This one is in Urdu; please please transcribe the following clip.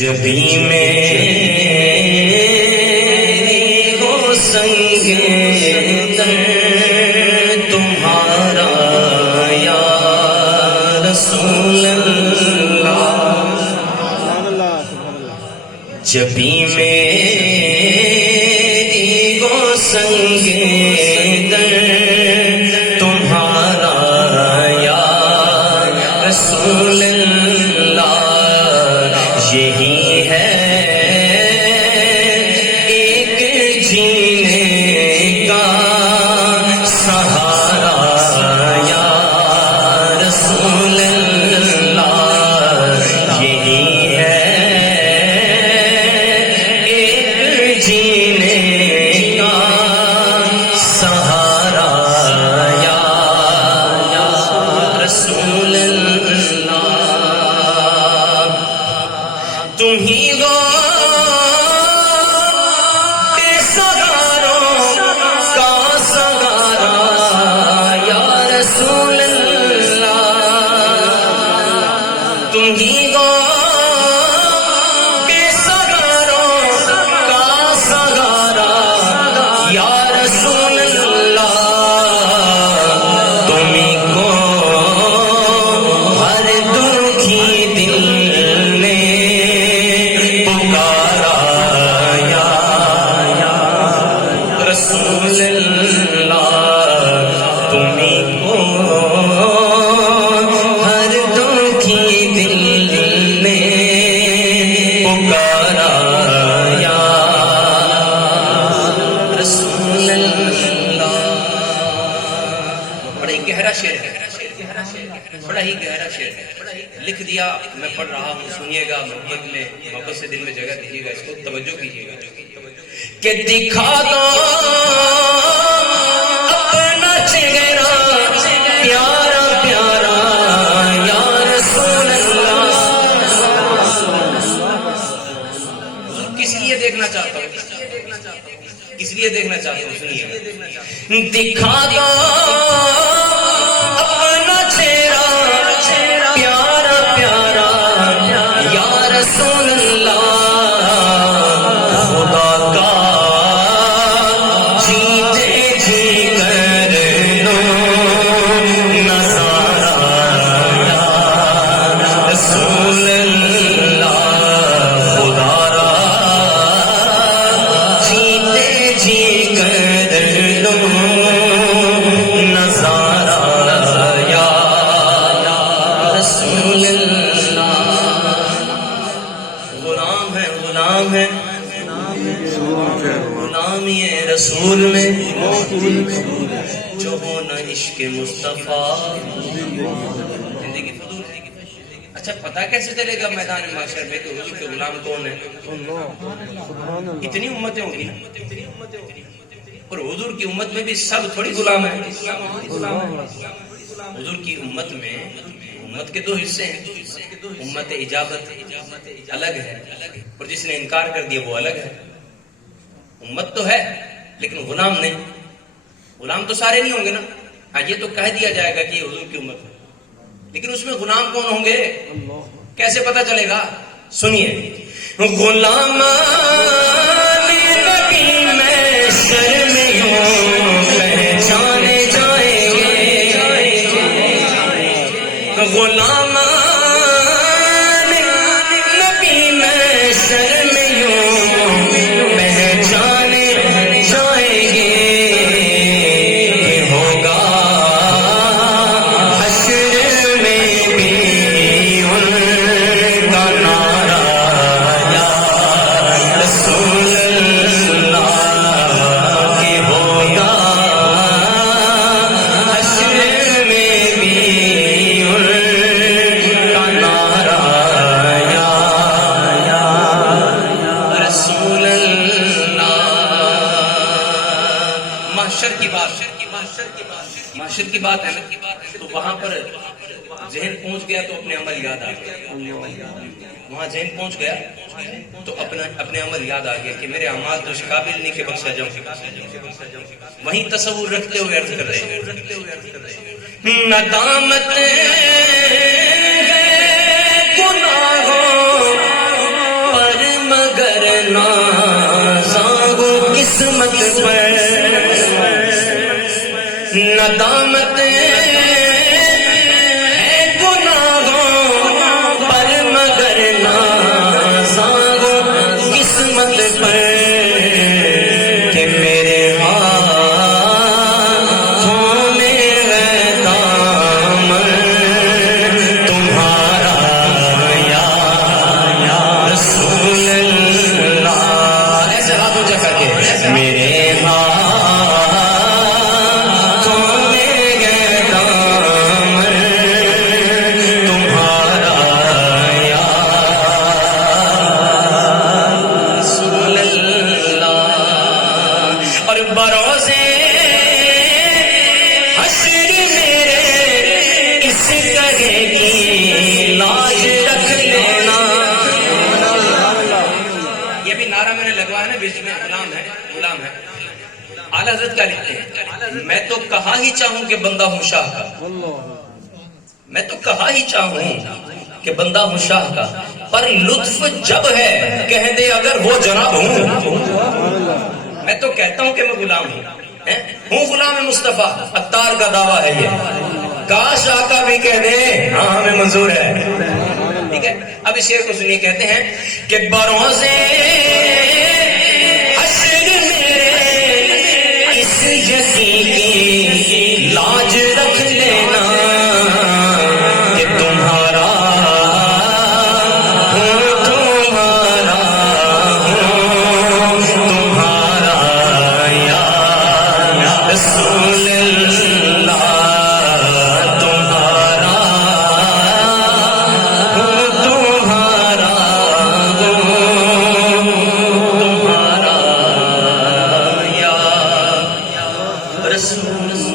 جبھی میری ہو سنگ در تمہارا یا رسول اللہ، جبھی میری ہو سنگ در تمہارا یا رسول اللہ، یہی ہے ایک جینے کا سہارا یا رسول اللہ، یہی ہے ایک جینے کا سہارا یا رسول اللہ، تم ہی ہو بے سہاروں کا سہارا یا رسول اللہ، تم ہی ہو بے سہاروں کا سہارا یا رسول اللہ، تمہیں کو ہر دکھی دل نے رسول اللہ، تمہیں کو ہر دکھی دل نے پکارا یا رسول اللہ۔ بڑا ہی گہرا شعر ہے، بڑا ہی گہرا شعر ہے، لکھ دیا، میں پڑھ رہا ہوں، سنیے گا، محبت سے دل میں جگہ دیجیے گا، اس کو توجہ کیجیے گا کہ دکھا دو اپنا چہرہ پیارا پیارا یا رسول اللہ۔ کس لیے دیکھنا چاہتا ہوں، کس لیے دیکھنا چاہتا ہوں، سنیے، دکھا دو اپنا چہرہ پیارا پیارا یا رسول اللہ، خدا کا جیتے جی کر لو نظارہ یا رسول اللہ، خدا را جیتے جی کر لو نظارہ یا رسول اللہ۔ غلام ہے، غلام ہے، غلامی رسول میں جو ہونا عشق مصطفیٰ۔ زندگی فضول ہے۔ اچھا پتہ کیسے چلے گا میدان محشر میں کہ حضور کے غلام کون ہے؟ اتنی امتیں ہوں گی نا، اور حضور کی امت میں بھی سب تھوڑی غلام ہیں۔ حضور کی امت میں امت کے دو حصے ہیں، امت اجابت الگ ہے اور جس نے انکار کر دیا وہ الگ ہے۔ امت تو ہے لیکن غلام نہیں، غلام تو سارے نہیں ہوں گے نا۔ ہاں یہ تو کہہ دیا جائے گا کہ یہ حضور کی امت ہے، لیکن اس میں غلام کون ہوں گے کیسے پتہ چلے گا؟ سنیے، غلامان نبی میں سر میں ہوں پہچانے جائیں گے، غلامان نبی میں سر میں ہوں پہچانے جائیں گے، ہوگا حشر میں بھی ان کا نعرہ یا رسول اللہ، کہ ہوگا حشر میں بھی ان کا نعرہ یا رسول اللہ۔ محشر کی بات، محشر کی بات ہے نا، تو وہاں پر ذہن پہنچ گیا تو اپنے عمل یاد آ گیا، وہاں ذہن پہنچ گیا تو اپنے عمل یاد آ گیا کہ میرے اعمال تو اس قابل نہیں کہ بخشا جاؤں۔ وہیں تصور رکھتے ہوئے عرض کر رہے ہیں، ندامت گناہوں نازاں قسمت پر، ندامت ہے گناہوں پر مگر نازاں قسمت پر کہ میرے ہاتھوں میں ہے دامن تمہارا یا رسول اللہ، ایسے ہاتھوں جگہ کے میرے اعلیٰ حضرت کا لکھتے ہیں میں تو کہا ہی چاہوں کہ بندہ ہوں شاہ کا، میں تو کہا ہی چاہوں کہ بندہ ہوں شاہ کا، پر لطف جب ہے کہہ دے اگر وہ جناب ہوں، میں تو کہتا ہوں کہ میں غلام ہوں غلام مصطفیٰ، عطار کا دعویٰ ہے یہ، کاش آقا بھی کہہ دے ہاں ہمیں منظور ہے، ٹھیک ہے۔ اب اس شعر کو سنیے، کہتے ہیں کہ بروزے کی لاج رکھ لینا کہ تمہارا یا رسول اللہ، تمہارا یا رسول